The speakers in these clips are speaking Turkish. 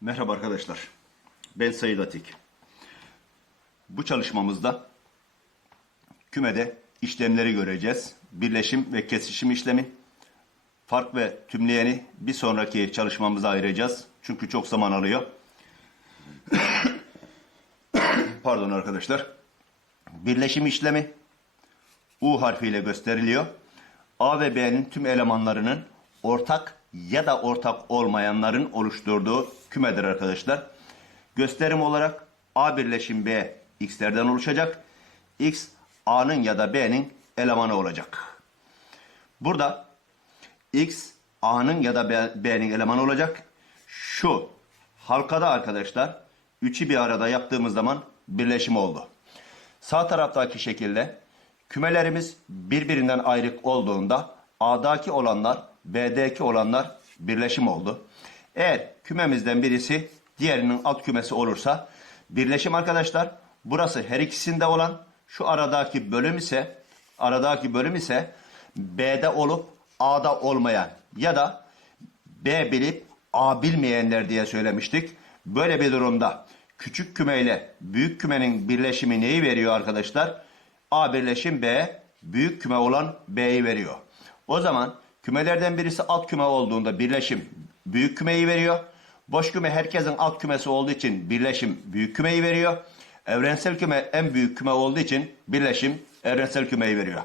Merhaba arkadaşlar. Ben Sayın Atik. Bu çalışmamızda kümede işlemleri göreceğiz. Birleşim ve kesişim işlemi. Fark ve tümleyeni bir sonraki çalışmamıza ayıracağız. Çünkü çok zaman alıyor. Pardon arkadaşlar. Birleşim işlemi U harfiyle gösteriliyor. A ve B'nin tüm elemanlarının ortak ya da ortak olmayanların oluşturduğu kümedir arkadaşlar. Gösterim olarak A birleşim B x'lerden oluşacak. X A'nın ya da B'nin elemanı olacak. Burada X A'nın ya da B'nin elemanı olacak. Şu halkada arkadaşlar üçü bir arada yaptığımız zaman birleşim oldu. Sağ taraftaki şekilde kümelerimiz birbirinden ayrık olduğunda A'daki olanlar B'deki olanlar birleşim oldu. Eğer kümemizden birisi diğerinin alt kümesi olursa birleşim arkadaşlar burası her ikisinde olan şu aradaki bölüm ise aradaki bölüm ise B'de olup A'da olmayan ya da B bilip A bilmeyenler diye söylemiştik. Böyle bir durumda küçük küme ile büyük kümenin birleşimi neyi veriyor arkadaşlar? A birleşim B büyük küme olan B'yi veriyor. O zaman kümelerden birisi alt küme olduğunda birleşim büyük kümeyi veriyor. Boş küme herkesin alt kümesi olduğu için birleşim büyük kümeyi veriyor. Evrensel küme en büyük küme olduğu için birleşim evrensel kümeyi veriyor.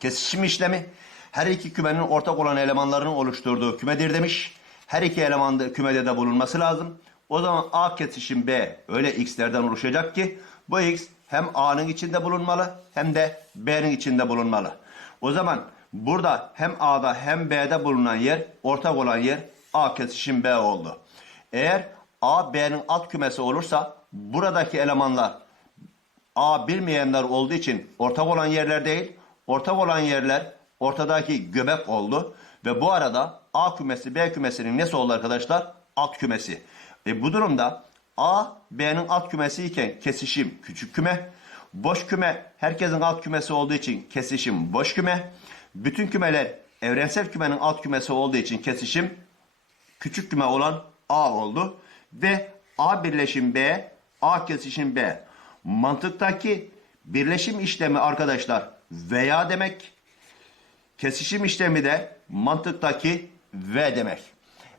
Kesişim işlemi her iki kümenin ortak olan elemanlarının oluşturduğu kümedir demiş. Her iki eleman da kümede de bulunması lazım. O zaman A kesişim B öyle x'lerden oluşacak ki bu x hem A'nın içinde bulunmalı hem de B'nin içinde bulunmalı. O zaman burada hem A'da hem B'de bulunan yer ortak olan yer A kesişim B oldu. Eğer A B'nin alt kümesi olursa buradaki elemanlar A bilmeyenler olduğu için ortak olan yerler değil, ortak olan yerler ortadaki göbek oldu. Ve bu arada A kümesi B kümesinin nesi oldu arkadaşlar? Alt kümesi. E bu durumda A B'nin alt kümesi iken kesişim küçük küme. Boş küme herkesin alt kümesi olduğu için kesişim boş küme. Bütün kümeler evrensel kümenin alt kümesi olduğu için kesişim küçük küme olan A oldu. Ve A birleşim B, A kesişim B. Mantıktaki birleşim işlemi arkadaşlar veya demek. Kesişim işlemi de mantıktaki ve demek.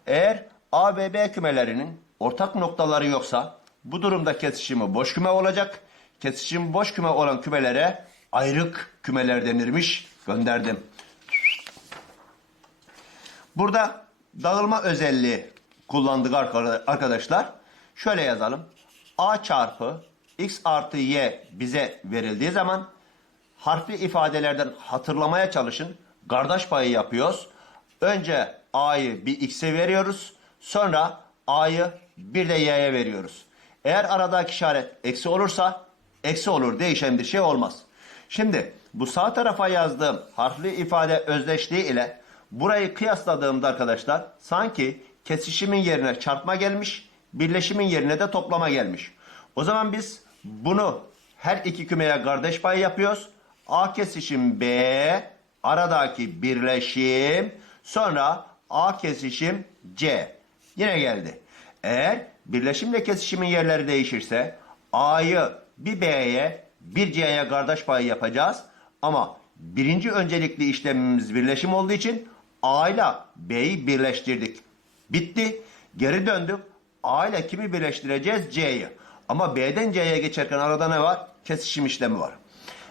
Eğer A ve B kümelerinin ortak noktaları yoksa bu durumda kesişimi boş küme olacak. Kesişim boş küme olan kümelere ayrık kümeler denirmiş. Gönderdim. Burada dağılma özelliği kullandık arka- arkadaşlar. Şöyle yazalım. A çarpı x artı y bize verildiği zaman harfli ifadelerden hatırlamaya çalışın. Kardeş payı yapıyoruz. Önce a'yı bir x'e veriyoruz. Sonra a'yı bir de y'ye veriyoruz. Eğer aradaki işaret eksi olursa eksi olur. Değişen bir şey olmaz. Şimdi bu sağ tarafa yazdığım harfli ifade özdeşliği ile burayı kıyasladığımda arkadaşlar sanki kesişimin yerine çarpma gelmiş, birleşimin yerine de toplama gelmiş. O zaman biz bunu her iki kümeye kardeş pay yapıyoruz. A kesişim B, aradaki birleşim, sonra A kesişim C. Yine geldi. Eğer birleşimle kesişimin yerleri değişirse A'yı bir B'ye bir C'ye kardeş payı yapacağız. Ama birinci öncelikli işlemimiz birleşim olduğu için A ile B'yi birleştirdik. Bitti. Geri döndük. A ile kimi birleştireceğiz? C'yi. Ama B'den C'ye geçerken arada ne var? Kesişim işlemi var.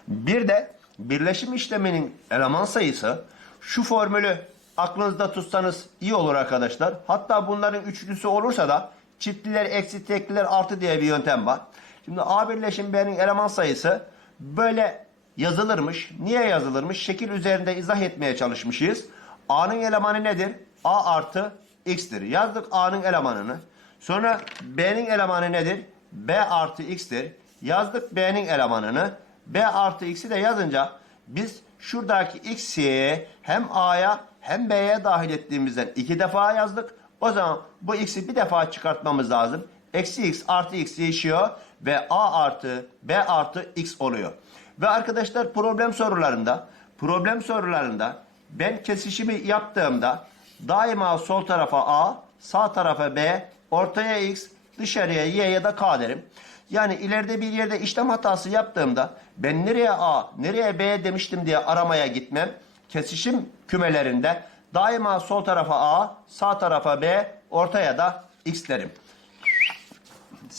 Bir de birleşim işleminin eleman sayısı şu formülü aklınızda tutsanız iyi olur arkadaşlar. Hatta bunların üçlüsü olursa da çiftliler eksi tekliler artı diye bir yöntem var. Şimdi A birleşim B'nin eleman sayısı böyle yazılırmış. Niye yazılırmış? Şekil üzerinde izah etmeye çalışmışız. A'nın elemanı nedir? A artı x'tir. Yazdık A'nın elemanını. Sonra B'nin elemanı nedir? B artı x'tir. Yazdık B'nin elemanını. B artı x'i de yazınca biz şuradaki x'i hem A'ya hem B'ye dahil ettiğimizden iki defa yazdık. O zaman bu x'i bir defa çıkartmamız lazım. Eksi x artı x değişiyor ve A artı B artı x oluyor. Ve arkadaşlar problem sorularında problem sorularında ben kesişimi yaptığımda daima sol tarafa A sağ tarafa B, ortaya X, dışarıya Y ya da K derim. Yani ileride bir yerde işlem hatası yaptığımda ben nereye A, nereye B demiştim diye aramaya gitmem. Kesişim kümelerinde daima sol tarafa A, sağ tarafa B, ortaya da X derim.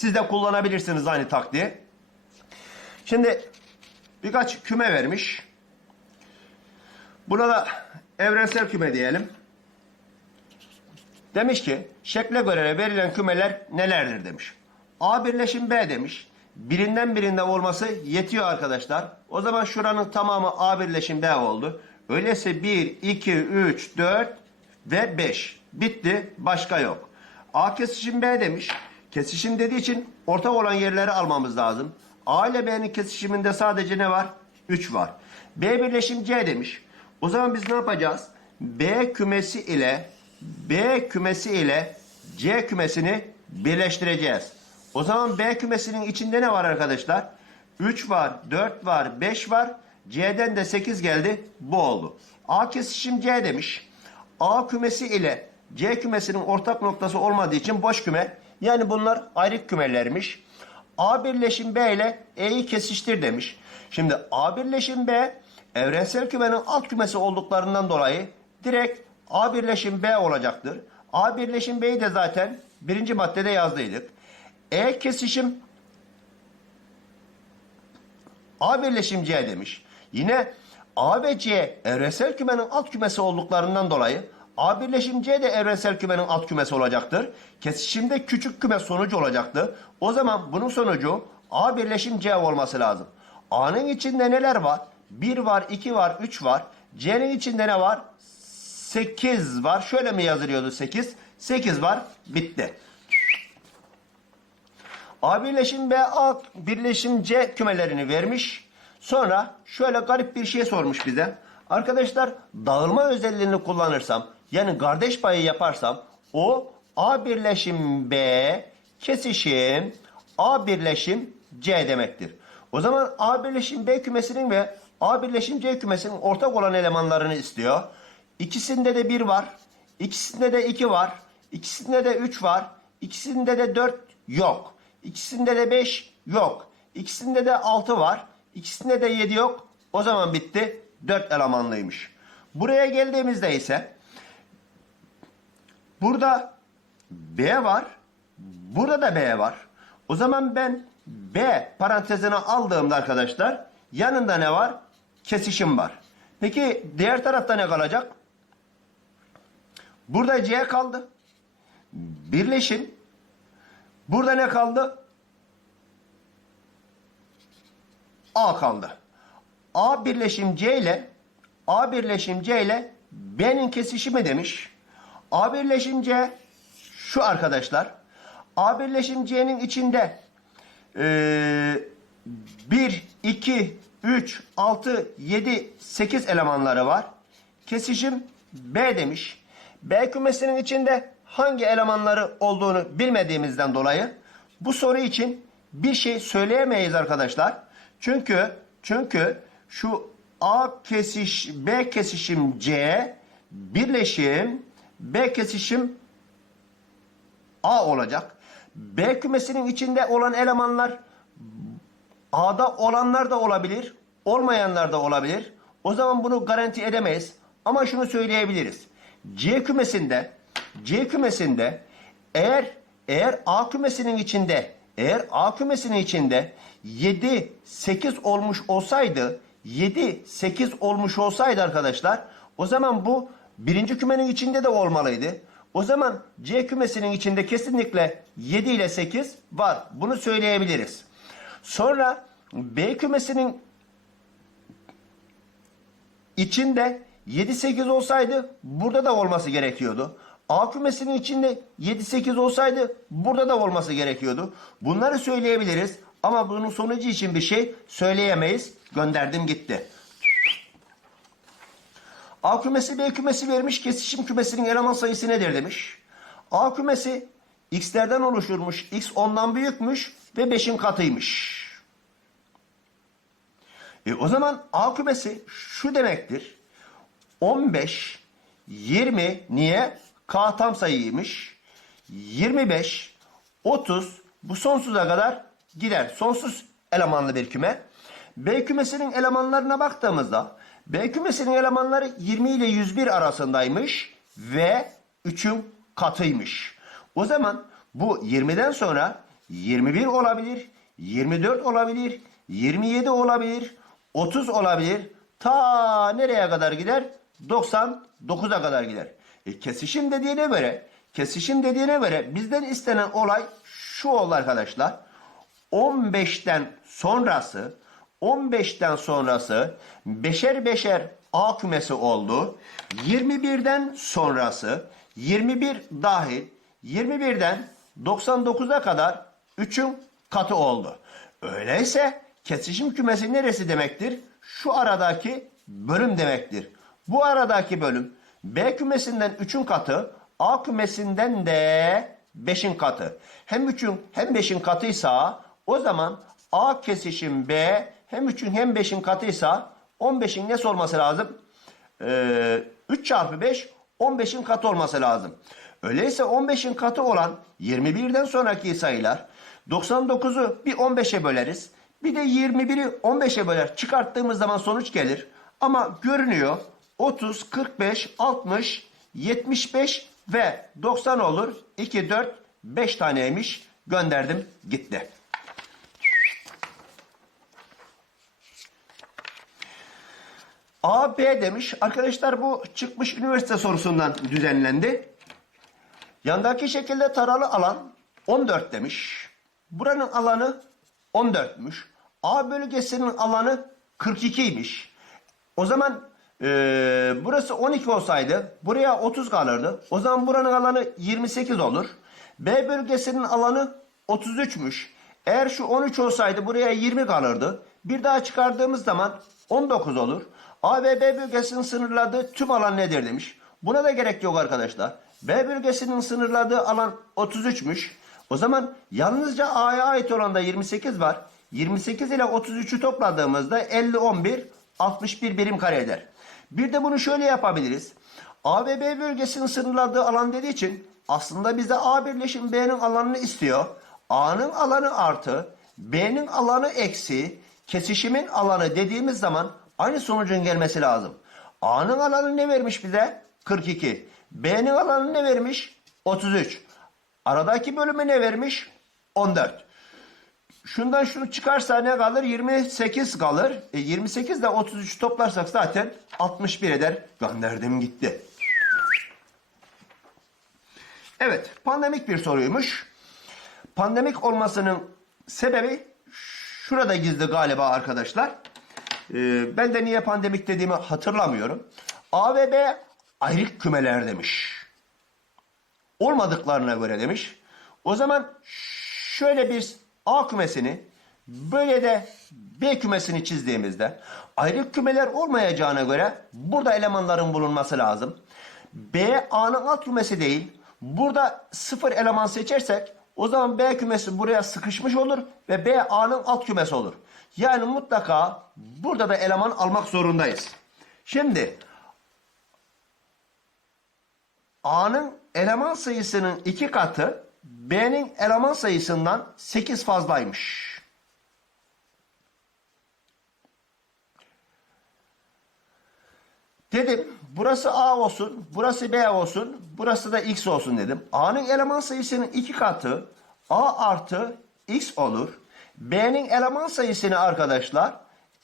Siz de kullanabilirsiniz aynı taktiği. Şimdi birkaç küme vermiş. Buna da evrensel küme diyelim. Demiş ki şekle göre verilen kümeler nelerdir demiş. A birleşim B demiş. Birinden birinde olması yetiyor arkadaşlar. O zaman şuranın tamamı A birleşim B oldu. Öyleyse 1, 2, 3, 4 ve 5. Bitti. Başka yok. A kesişim B demiş. Kesişim dediği için ortak olan yerleri almamız lazım. A ile B'nin kesişiminde sadece ne var? 3 var. B birleşim C demiş. O zaman biz ne yapacağız? B kümesi ile B kümesi ile C kümesini birleştireceğiz. O zaman B kümesinin içinde ne var arkadaşlar? 3 var, 4 var, 5 var. C'den de 8 geldi. Bu oldu. A kesişim C demiş. A kümesi ile C kümesinin ortak noktası olmadığı için boş küme. Yani bunlar ayrı kümelermiş. A birleşim B ile E'yi kesiştir demiş. Şimdi A birleşim B evrensel kümenin alt kümesi olduklarından dolayı direkt A birleşim B olacaktır. A birleşim B'yi de zaten birinci maddede yazdıydık. E kesişim A birleşim C demiş. Yine A ve C evrensel kümenin alt kümesi olduklarından dolayı A birleşim C de evrensel kümenin alt kümesi olacaktır. Kesişimde küçük küme sonucu olacaktı. O zaman bunun sonucu A birleşim C olması lazım. A'nın içinde neler var? 1 var, 2 var, 3 var. C'nin içinde ne var? 8 var. Şöyle mi yazılıyordu 8? 8 var. Bitti. A birleşim B, A birleşim C kümelerini vermiş. Sonra şöyle garip bir şey sormuş bize. Arkadaşlar dağılma özelliğini kullanırsam yani kardeş payı yaparsam o A birleşim B kesişim A birleşim C demektir. O zaman A birleşim B kümesinin ve A birleşim C kümesinin ortak olan elemanlarını istiyor. İkisinde de 1 var. İkisinde de 2 var. İkisinde de 3 var. İkisinde de 4 yok. İkisinde de 5 yok. İkisinde de 6 var. İkisinde de 7 yok. O zaman bitti. 4 elemanlıymış. Buraya geldiğimizde ise burada B var. Burada da B var. O zaman ben B parantezine aldığımda arkadaşlar yanında ne var? Kesişim var. Peki diğer tarafta ne kalacak? Burada C kaldı. Birleşim. Burada ne kaldı? A kaldı. A birleşim C ile A birleşim C ile B'nin kesişimi demiş. A birleşim C şu arkadaşlar. A birleşim C'nin içinde ee, 1, 2, 3, 6, 7, 8 elemanları var. Kesişim B demiş. B kümesinin içinde hangi elemanları olduğunu bilmediğimizden dolayı bu soru için bir şey söyleyemeyiz arkadaşlar. Çünkü çünkü şu A kesiş B kesişim C birleşim B kesişim A olacak. B kümesinin içinde olan elemanlar A'da olanlar da olabilir, olmayanlar da olabilir. O zaman bunu garanti edemeyiz. Ama şunu söyleyebiliriz. C kümesinde C kümesinde eğer eğer A kümesinin içinde eğer A kümesinin içinde 7 8 olmuş olsaydı 7 8 olmuş olsaydı arkadaşlar o zaman bu birinci kümenin içinde de olmalıydı. O zaman C kümesinin içinde kesinlikle 7 ile 8 var. Bunu söyleyebiliriz. Sonra B kümesinin içinde 7-8 olsaydı burada da olması gerekiyordu. A kümesinin içinde 7-8 olsaydı burada da olması gerekiyordu. Bunları söyleyebiliriz ama bunun sonucu için bir şey söyleyemeyiz. Gönderdim gitti. A kümesi B kümesi vermiş. Kesişim kümesinin eleman sayısı nedir demiş. A kümesi x'lerden oluşurmuş. x ondan büyükmüş ve 5'in katıymış. E o zaman A kümesi şu demektir. 15, 20 niye? K tam sayıymış. 25, 30 bu sonsuza kadar gider. Sonsuz elemanlı bir küme. B kümesinin elemanlarına baktığımızda B kümesinin elemanları 20 ile 101 arasındaymış ve 3'ün katıymış. O zaman bu 20'den sonra 21 olabilir, 24 olabilir, 27 olabilir, 30 olabilir. Ta nereye kadar gider? 99'a kadar gider. E, kesişim dediğine göre, kesişim dediğine göre bizden istenen olay şu oldu arkadaşlar. 15'ten sonrası 15'ten sonrası beşer beşer A kümesi oldu. 21'den sonrası 21 dahil 21'den 99'a kadar 3'ün katı oldu. Öyleyse kesişim kümesi neresi demektir? Şu aradaki bölüm demektir. Bu aradaki bölüm B kümesinden 3'ün katı, A kümesinden de 5'in katı. Hem 3'ün hem 5'in katıysa o zaman A kesişim B hem 3'ün hem 5'in katıysa 15'in nesi olması lazım? Ee, 3 çarpı 5 15'in katı olması lazım. Öyleyse 15'in katı olan 21'den sonraki sayılar 99'u bir 15'e böleriz. Bir de 21'i 15'e böler. Çıkarttığımız zaman sonuç gelir. Ama görünüyor 30, 45, 60, 75 ve 90 olur. 2, 4, 5 taneymiş. Gönderdim gitti. A, B demiş. Arkadaşlar bu çıkmış üniversite sorusundan düzenlendi. Yandaki şekilde taralı alan 14 demiş. Buranın alanı 14'müş. A bölgesinin alanı 42'ymiş. O zaman eee, burası 12 olsaydı buraya 30 kalırdı. O zaman buranın alanı 28 olur. B bölgesinin alanı 33'müş. Eğer şu 13 olsaydı buraya 20 kalırdı. Bir daha çıkardığımız zaman 19 olur. A ve B bölgesinin sınırladığı tüm alan nedir demiş. Buna da gerek yok arkadaşlar. B bölgesinin sınırladığı alan 33'müş. O zaman yalnızca A'ya ait olan da 28 var. 28 ile 33'ü topladığımızda 50, 11, 61 birim kare eder. Bir de bunu şöyle yapabiliriz. A ve B bölgesinin sınırladığı alan dediği için aslında bize A birleşim B'nin alanını istiyor. A'nın alanı artı B'nin alanı eksi kesişimin alanı dediğimiz zaman aynı sonucun gelmesi lazım. A'nın alanı ne vermiş bize? 42. B'nin alanı ne vermiş? 33. Aradaki bölümü ne vermiş? 14. Şundan şunu çıkarsa ne kalır? 28 kalır. E 28 ile 33 toplarsak zaten 61 eder. Gönderdim gitti. Evet, pandemik bir soruymuş. Pandemik olmasının sebebi şurada gizli galiba arkadaşlar. Ee, ben de niye pandemik dediğimi hatırlamıyorum. A ve B ayrık kümeler demiş. Olmadıklarına göre demiş. O zaman şöyle bir A kümesini böyle de B kümesini çizdiğimizde ayrık kümeler olmayacağına göre burada elemanların bulunması lazım. B A'nın alt kümesi değil. Burada sıfır eleman seçersek o zaman B kümesi buraya sıkışmış olur ve B A'nın alt kümesi olur. Yani mutlaka burada da eleman almak zorundayız. Şimdi A'nın eleman sayısının iki katı B'nin eleman sayısından 8 fazlaymış. Dedim burası A olsun, burası B olsun, burası da X olsun dedim. A'nın eleman sayısının iki katı A artı X olur. B'nin eleman sayısını arkadaşlar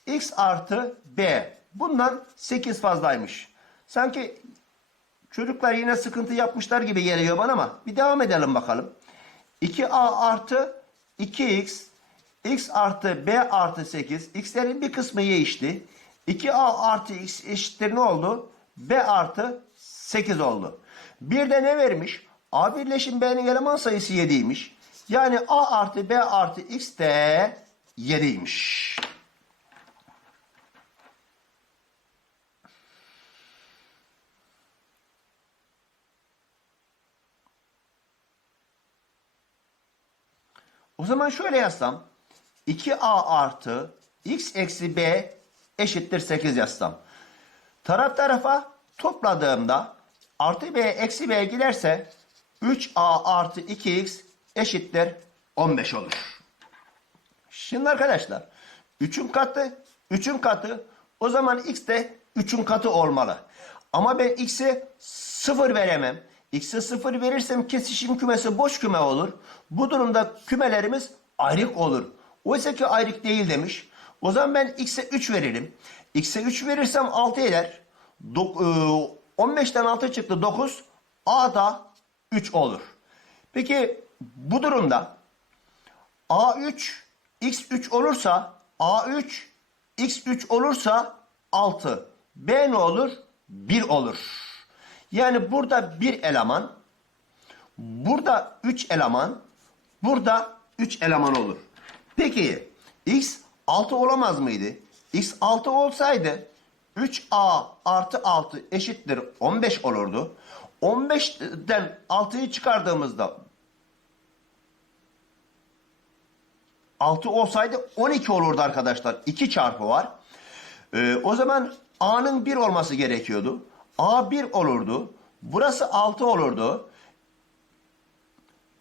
X artı B. Bundan 8 fazlaymış. Sanki çocuklar yine sıkıntı yapmışlar gibi geliyor bana ama bir devam edelim bakalım. 2A artı 2X X artı B artı 8 X'lerin bir kısmı değişti. 2A artı X eşittir ne oldu? B artı 8 oldu. Bir de ne vermiş? A birleşim B'nin eleman sayısı 7'ymiş. Yani A artı B artı X de 7'ymiş. O zaman şöyle yazsam. 2A artı X eksi B eşittir 8 yazsam. Taraf tarafa topladığımda artı B eksi B giderse 3a artı 2x eşittir 15 olur. Şimdi arkadaşlar 3'ün katı 3'ün katı o zaman x de 3'ün katı olmalı. Ama ben x'e 0 veremem. X'e 0 verirsem kesişim kümesi boş küme olur. Bu durumda kümelerimiz ayrık olur. Oysa ki ayrık değil demiş. O zaman ben x'e 3 veririm. X'e 3 verirsem 6 eder. Dok- e, 15'ten 6 çıktı 9. A da 3 olur. Peki bu durumda A3 X3 olursa A3 X3 olursa 6. B ne olur? 1 olur. Yani burada bir eleman, burada 3 eleman, burada 3 eleman olur. Peki X 6 olamaz mıydı? X 6 olsaydı 3A artı 6 eşittir 15 olurdu. 15'ten 6'yı çıkardığımızda 6 olsaydı 12 olurdu arkadaşlar. 2 çarpı var. Ee, o zaman A'nın 1 olması gerekiyordu. A 1 olurdu. Burası 6 olurdu.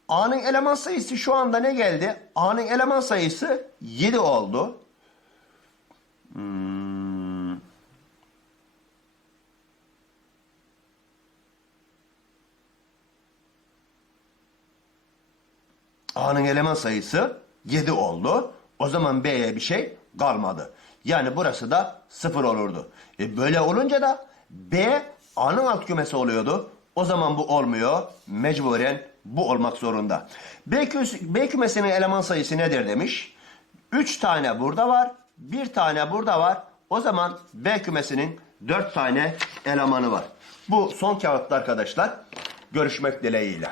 A'nın eleman sayısı şu anda ne geldi? A'nın eleman sayısı 7 oldu. Hmm. A'nın eleman sayısı 7 oldu. O zaman B'ye bir şey kalmadı. Yani burası da 0 olurdu. E böyle olunca da B A'nın alt kümesi oluyordu. O zaman bu olmuyor. Mecburen bu olmak zorunda. B, kü- B kümesinin eleman sayısı nedir demiş. 3 tane burada var. 1 tane burada var. O zaman B kümesinin 4 tane elemanı var. Bu son kağıtta arkadaşlar. Görüşmek dileğiyle.